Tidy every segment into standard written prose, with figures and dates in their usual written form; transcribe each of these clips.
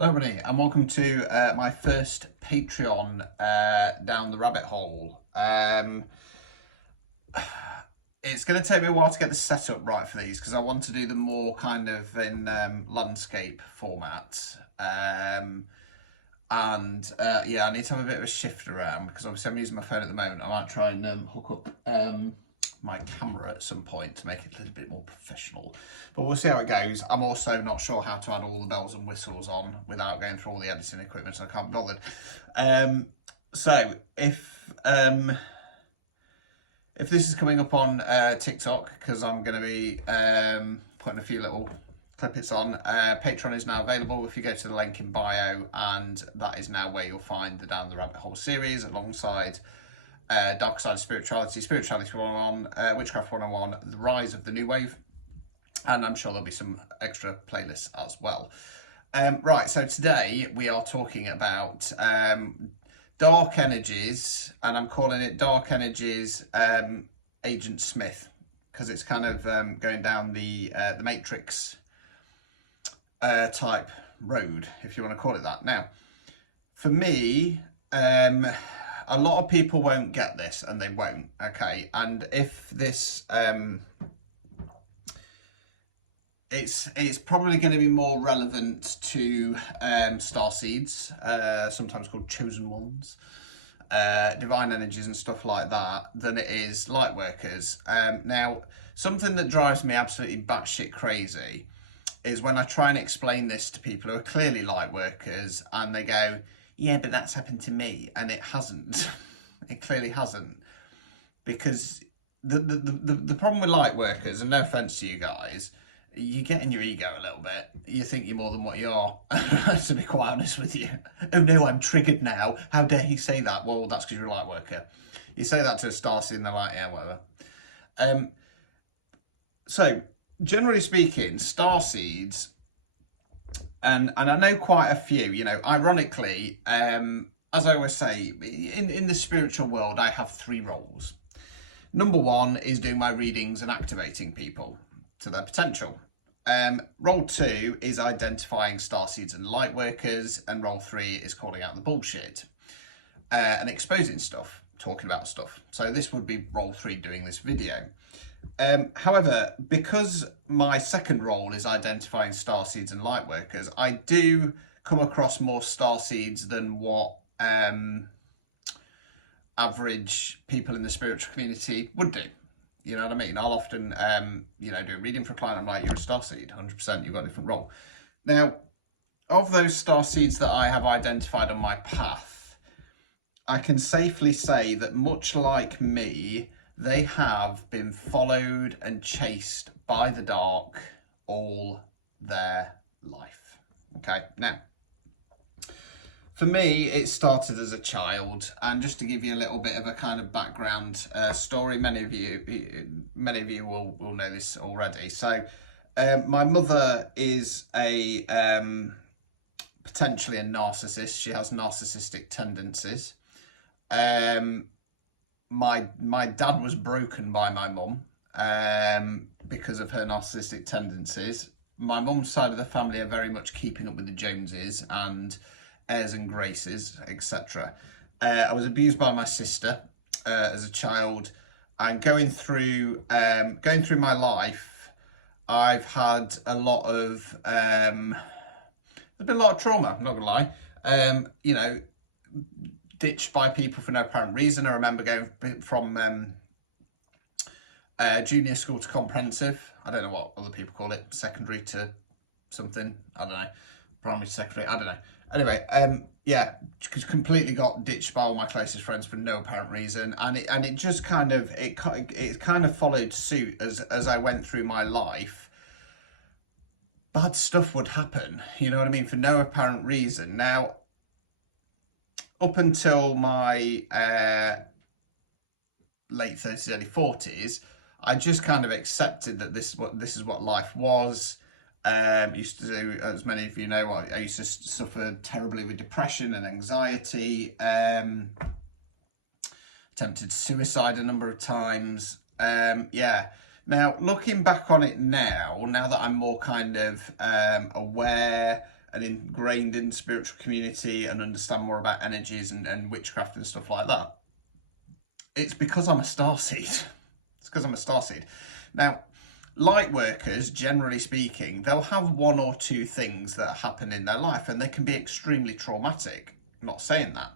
Hello everybody and welcome to my first Patreon down the rabbit hole. It's going to take me a while to get the setup right for these because I want to do them more kind of in landscape format. Yeah, I need to have a bit of a shift around because obviously I'm using my phone at the moment. I might try and hook up my camera at some point to make it a little bit more professional, but we'll see how it goes. I'm also not sure how to add all the bells and whistles on without going through all the editing equipment, so I can't be bothered. So if this is coming up on TikTok, because I'm going to be putting a few little clippets on, Patreon is now available if you go to the link in bio, and that is now where you'll find the Down the Rabbit Hole series alongside Dark Side of Spirituality, Spirituality 101, Witchcraft 101, The Rise of the New Wave, and I'm sure there'll be some extra playlists as well. Right, so today we are talking about dark energies, and I'm calling it Dark Energies Agent Smith, because it's kind of going down the Matrix type road, if you want to call it that. Now, for me, a lot of people won't get this, and they won't, okay? And if this, it's probably going to be more relevant to starseeds, sometimes called chosen ones, divine energies and stuff like that, than it is light workers. Now, something that drives me absolutely batshit crazy is when I try and explain this to people who are clearly light workers, and they go, yeah, but that's happened to me, and it hasn't. It clearly hasn't, because the problem with light workers, and no offense to you guys, you get in your ego a little bit. You think you're more than what you are, to be quite honest with you. Oh no, I'm triggered now. How dare he say that? Well, that's because you're a light worker. You say that to a starseed and they're like, yeah, whatever. So, generally speaking, starseeds, and I know quite a few, you know, ironically, as I always say, in the spiritual world, I have three roles. Number one is doing my readings and activating people to their potential. Role two is identifying starseeds and light workers, and role three is calling out the bullshit and exposing stuff, talking about stuff. So this would be role three, doing this video. However, because my second role is identifying starseeds and light workers, I do come across more starseeds than what average people in the spiritual community would do. You know what I mean? I'll often, you know, do a reading for a client. I'm like, you're a starseed, 100%. You've got a different role. Now, of those starseeds that I have identified on my path, I can safely say that much like me, they have been followed and chased by the dark all their life. Okay, now, for me, it started as a child, and just to give you a little bit of a kind of background story, many of you will know this already. So, my mother is a potentially a narcissist. She has narcissistic tendencies. My dad was broken by my mum because of her narcissistic tendencies. My mum's side of the family are very much keeping up with the Joneses and airs and graces, etc. I was abused by my sister as a child, and going through my life, I've had a lot of there's been a lot of trauma. I'm not gonna lie. You know, ditched by people for no apparent reason. I remember going from junior school to comprehensive. I don't know what other people call it. Secondary to something. I don't know. Primary to secondary. I don't know. Anyway, yeah, just completely got ditched by all my closest friends for no apparent reason, and it just kind of it kind of followed suit as I went through my life. Bad stuff would happen, you know what I mean, for no apparent reason. Now, up until my late 30s, early 40s, I just kind of accepted that this is what life was. Used to do, as many of you know, I used to suffer terribly with depression and anxiety. Attempted suicide a number of times. Yeah. Now, looking back on it now that I'm more kind of aware and ingrained in spiritual community and understand more about energies and witchcraft and stuff like that, it's because I'm a starseed. It's because I'm a starseed. Now, light workers, generally speaking, they'll have one or two things that happen in their life, and they can be extremely traumatic. I'm not saying that.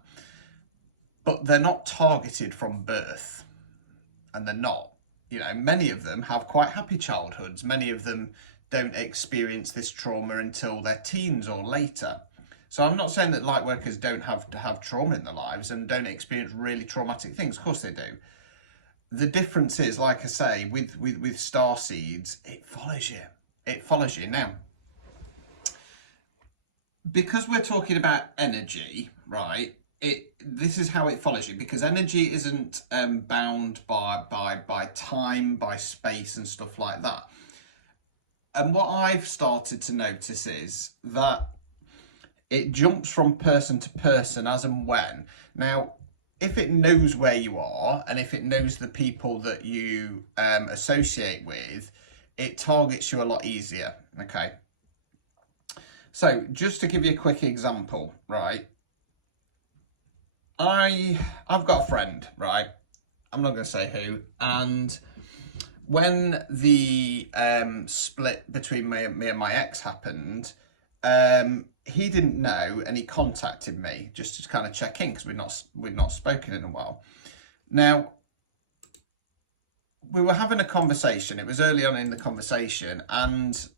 But they're not targeted from birth. And they're not. You know, many of them have quite happy childhoods. Many of them don't experience this trauma until their teens or later. So I'm not saying that light workers don't have to have trauma in their lives and don't experience really traumatic things. Of course they do. The difference is, like I say, with star seeds, it follows you. It follows you. Now, because we're talking about energy, right? This is how it follows you, because energy isn't bound by time, by space and stuff like that. And what I've started to notice is that it jumps from person to person as and when. Now, if it knows where you are and if it knows the people that you associate with, it targets you a lot easier, okay? So just to give you a quick example, right? I've got a friend, right? I'm not going to say who. And when the split between me and my ex happened, he didn't know, and he contacted me just to kind of check in because we'd not spoken in a while. Now, we were having a conversation. It was early on in the conversation, and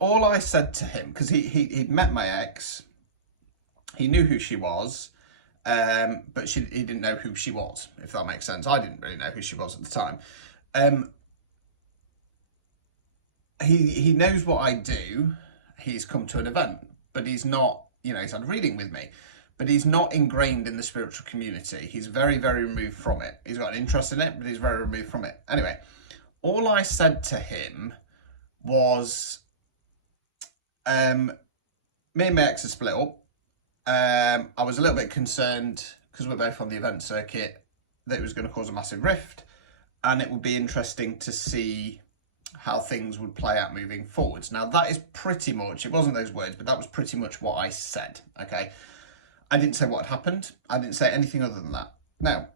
all I said to him, because he'd met my ex, he knew who she was, but he didn't know who she was, if that makes sense. I didn't really know who she was at the time. He knows what I do. He's come to an event, but he's not, you know, he's had a reading with me, but he's not ingrained in the spiritual community. He's very, very removed from it. He's got an interest in it, but he's very removed from it. Anyway, all I said to him was, me and my ex had split up. I was a little bit concerned, because we're both on the event circuit, that it was going to cause a massive rift, and it would be interesting to see how things would play out moving forwards. Now, that is pretty much, it wasn't those words, but that was pretty much what I said, okay? I didn't say what had happened. I didn't say anything other than that. Now,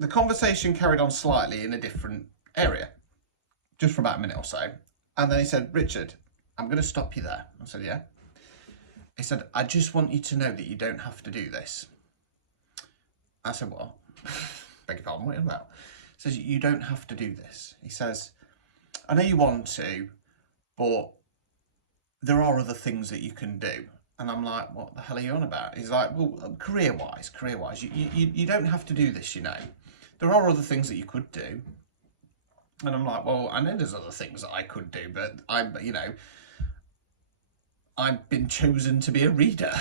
the conversation carried on slightly in a different area, just for about a minute or so. And then he said, Richard, I'm going to stop you there. I said, yeah. He said, I just want you to know that you don't have to do this. I said, what? Beg your pardon, what are you about? He says, you don't have to do this. He says, I know you want to, but there are other things that you can do. And I'm like, what the hell are you on about? He's like, well, career-wise, you don't have to do this, you know. There are other things that you could do. And I'm like, well, I know there's other things that I could do, but I've been chosen to be a reader.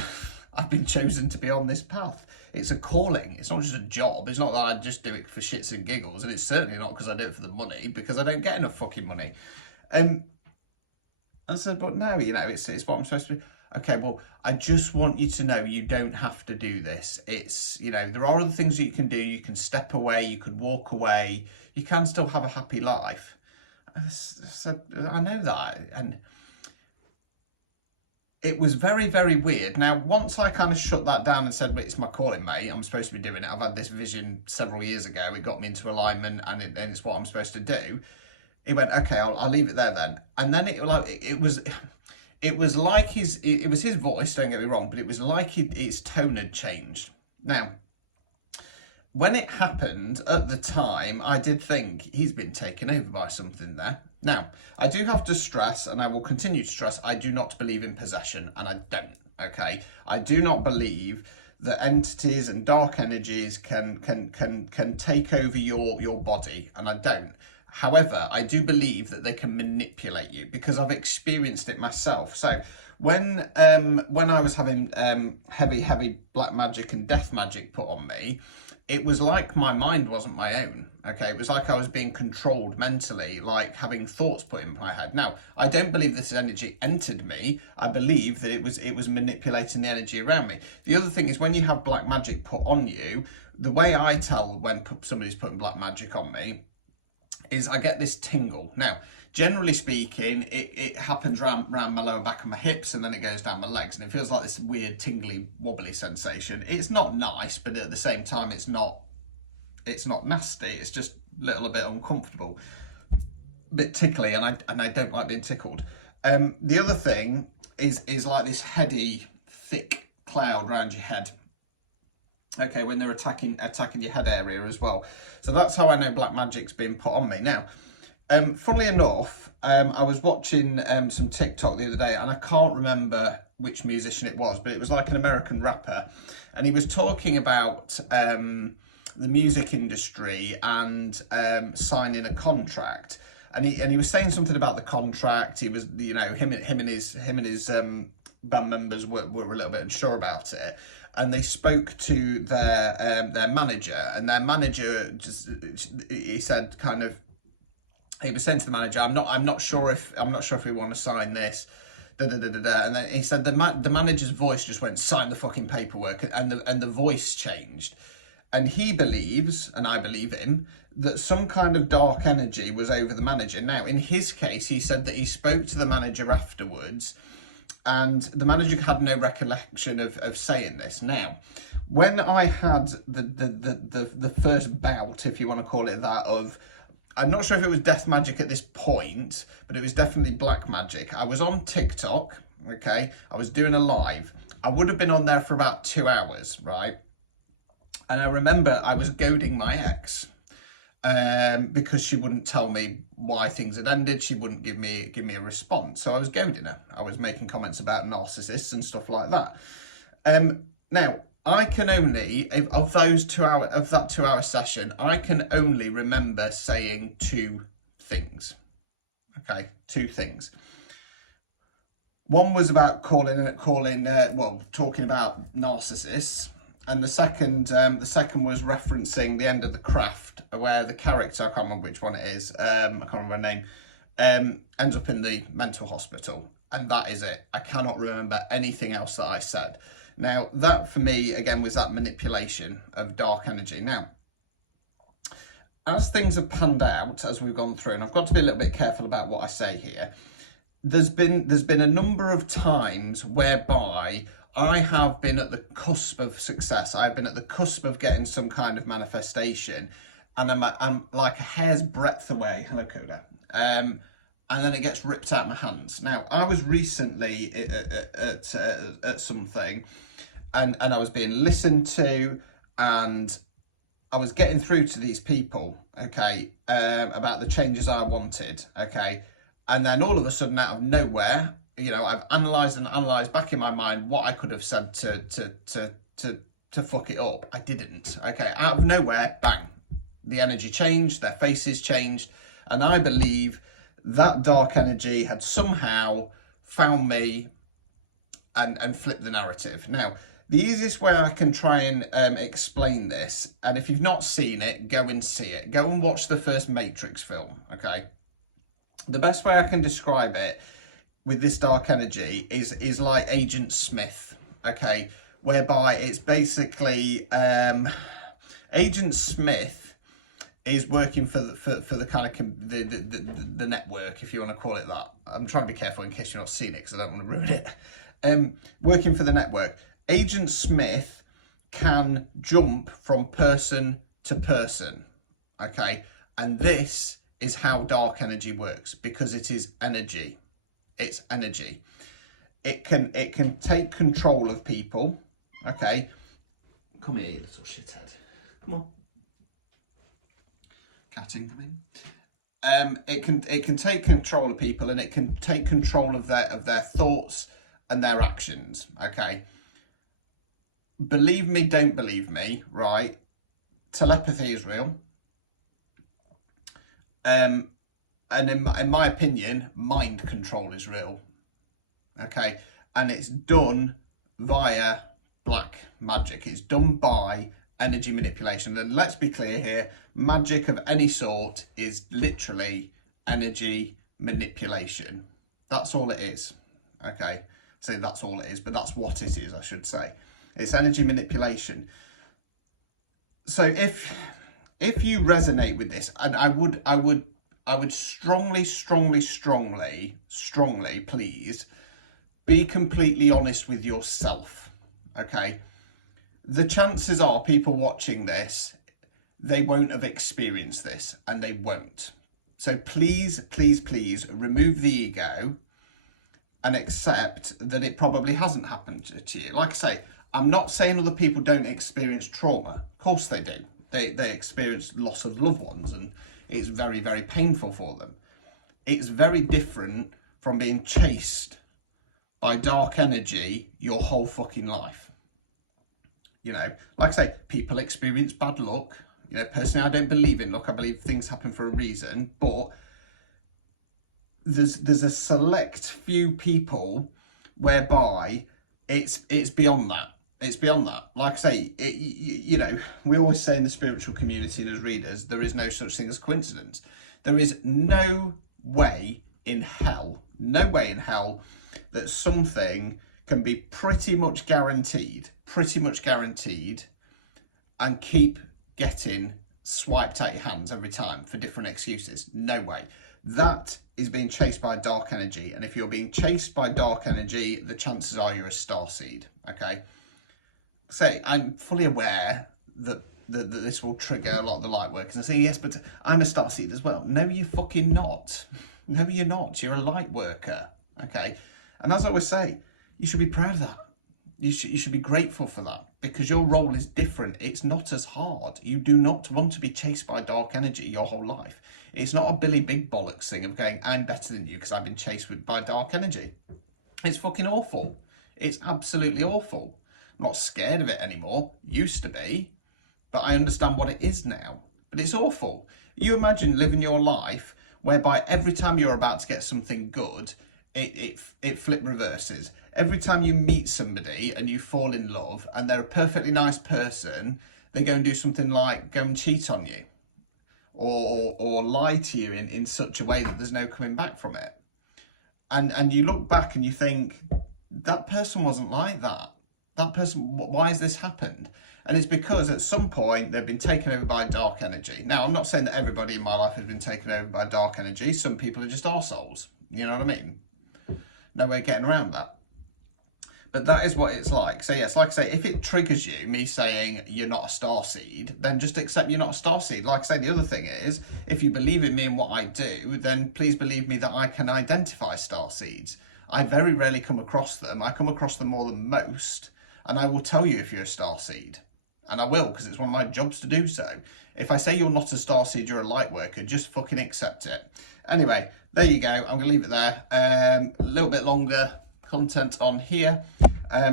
I've been chosen to be on this path. It's a calling. It's not just a job. It's not that I just do it for shits and giggles. And it's certainly not because I do it for the money, because I don't get enough fucking money. I said, but no, you know, it's what I'm supposed to do. Okay, well, I just want you to know you don't have to do this. It's, you know, there are other things that you can do. You can step away. You could walk away. You can still have a happy life. I said, I know that. And it was very, very weird. Now, once I kind of shut that down and said, it's my calling, mate, I'm supposed to be doing it. I've had this vision several years ago. It got me into alignment, and it's what I'm supposed to do. He went, okay, I'll leave it there then. And then it was like it was his voice, don't get me wrong, but it was like his tone had changed. Now, when it happened at the time, I did think he's been taken over by something there. Now, I do have to stress, and I will continue to stress, I do not believe in possession, and I don't, okay? I do not believe that entities and dark energies can take over your body, and I don't. However, I do believe that they can manipulate you, because I've experienced it myself. So when I was having heavy black magic and death magic put on me, it was like my mind wasn't my own, okay? It was like I was being controlled mentally, like having thoughts put in my head. Now, I don't believe this energy entered me. I believe that it was manipulating the energy around me. The other thing is, when you have black magic put on you, the way I tell when somebody's putting black magic on me is I get this tingle. Now, Generally speaking, it happens round my lower back and my hips, and then it goes down my legs, and it feels like this weird tingly wobbly sensation. It's not nice, but at the same time it's not nasty. It's just a little bit uncomfortable, a bit tickly, and I don't like being tickled. The other thing is like this heady, thick cloud around your head. Okay, when they're attacking your head area as well. So that's how I know black magic's been put on me. Now, funnily enough, I was watching some TikTok the other day, and I can't remember which musician it was, but it was like an American rapper, and he was talking about the music industry and signing a contract, and he was saying something about the contract. He was, you know, him and his band members were a little bit unsure about it, and they spoke to their manager, and their manager just, he said, kind of, he was saying to the manager, I'm not sure if we want to sign this, and then he said the manager's voice just went, sign the fucking paperwork, and the voice changed. And he believes, and I believe him, that some kind of dark energy was over the manager. Now, in his case, he said that he spoke to the manager afterwards, and the manager had no recollection of saying this. Now, when I had the first bout, if you want to call it that, of, I'm not sure if it was death magic at this point, but it was definitely black magic. I was on TikTok, okay? I was doing a live. I would have been on there for about 2 hours, right? And I remember I was goading my ex because she wouldn't tell me why things had ended. She wouldn't give me a response. So I was goading her. I was making comments about narcissists and stuff like that. Now, I can only, of that 2 hour session, I can only remember saying 2 things. Okay, 2 things. One was about talking about narcissists. And the second was referencing the end of The Craft, where the character, I can't remember which one it is, I can't remember her name, ends up in the mental hospital. And that is it. I cannot remember anything else that I said. Now, that for me, again, was that manipulation of dark energy. Now, as things have panned out, as we've gone through, and I've got to be a little bit careful about what I say here, there's been a number of times whereby I have been at the cusp of success. I've been at the cusp of getting some kind of manifestation, and I'm like a hair's breadth away. Hello, Coda. And then it gets ripped out of my hands. Now, I was recently at something, and I was being listened to, and I was getting through to these people, okay, about the changes I wanted, okay, and then all of a sudden, out of nowhere, you know, I've analysed back in my mind what I could have said to fuck it up. I didn't. Okay, out of nowhere, bang, the energy changed, their faces changed, and I believe that dark energy had somehow found me and flipped the narrative. Now, the easiest way I can try and explain this, and if you've not seen it, go and see it. Go and watch the first Matrix film, okay? The best way I can describe it with this dark energy is like Agent Smith, okay, whereby it's basically Agent Smith is working for the kind of the network, if you want to call it that. I'm trying to be careful in case you've not seen it because I don't want to ruin it. Working for the network, Agent Smith can jump from person to person, okay, and this is how dark energy works, because it is energy. It's energy. It can take control of people. Okay. Come here, you little shithead. Come on. Cat incoming. It can take control of people, and it can take control of their thoughts and their actions. Okay. Believe me, don't believe me, right? Telepathy is real. And in my opinion, mind control is real, okay? And it's done via black magic. It's done by energy manipulation. And let's be clear here, magic of any sort is literally energy manipulation. That's all it is, okay? So that's all it is, but that's what it is, I should say. It's energy manipulation. So if you resonate with this, and I would I would strongly, please, be completely honest with yourself, okay? The chances are people watching this, they won't have experienced this, and they won't. So please, remove the ego and accept that it probably hasn't happened to you. Like I say, I'm not saying other people don't experience trauma. Of course they do. They experience loss of loved ones, and it's very, very painful for them. It's very different from being chased by dark energy your whole fucking life. You know, like I say, people experience bad luck. You know, personally, I don't believe in luck. I believe things happen for a reason, but there's a select few people whereby it's beyond that. It's beyond that. Like I say, you know, we always say in the spiritual community and as readers, there is no such thing as coincidence. There is no way in hell that something can be pretty much guaranteed and keep getting swiped out your hands every time for different excuses. No way. That is being chased by dark energy, and if you're being chased by dark energy, the chances are you're a starseed, okay? So I'm fully aware that this will trigger a lot of the light workers and say, yes, but I'm a starseed as well. No, you're fucking not. No, you're not. You're a light worker, okay? And as I always say, you should be proud of that. You should be grateful for that, because your role is different. It's not as hard. You do not want to be chased by dark energy your whole life. It's not a Billy Big Bollocks thing of going, I'm better than you because I've been chased by dark energy. It's fucking awful. It's absolutely awful. I'm not scared of it anymore. Used to be, but I understand what it is now. But it's awful. You imagine living your life whereby every time you're about to get something good, it flip reverses. Every time you meet somebody and you fall in love and they're a perfectly nice person, they go and do something like go and cheat on you or lie to you in such a way that there's no coming back from it. And you look back and you think, that person wasn't like that. That person, why has this happened? And it's because at some point they've been taken over by dark energy. Now, I'm not saying that everybody in my life has been taken over by dark energy. Some people are just arseholes. You know what I mean? No way of getting around that. But that is what it's like. So yes, like I say, if it triggers you, me saying you're not a starseed, then just accept you're not a starseed. Like I say, the other thing is, if you believe in me and what I do, then please believe me that I can identify starseeds. I very rarely come across them. I come across them more than most, and I will tell you if you're a starseed. And I will, because it's one of my jobs to do so. If I say you're not a starseed, you're a light worker, just fucking accept it. Anyway, there you go. I'm going to leave it there. A little bit longer content on here.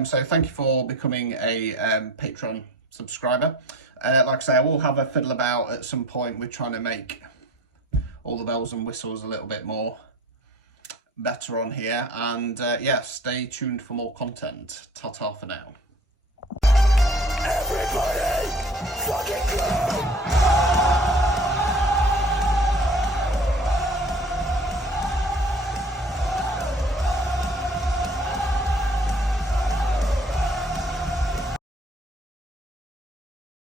So thank you for becoming a Patreon subscriber. Like I say, I will have a fiddle about at some point with trying to make all the bells and whistles a little bit more better on here. And yeah, stay tuned for more content. Ta-ta for now. Everybody.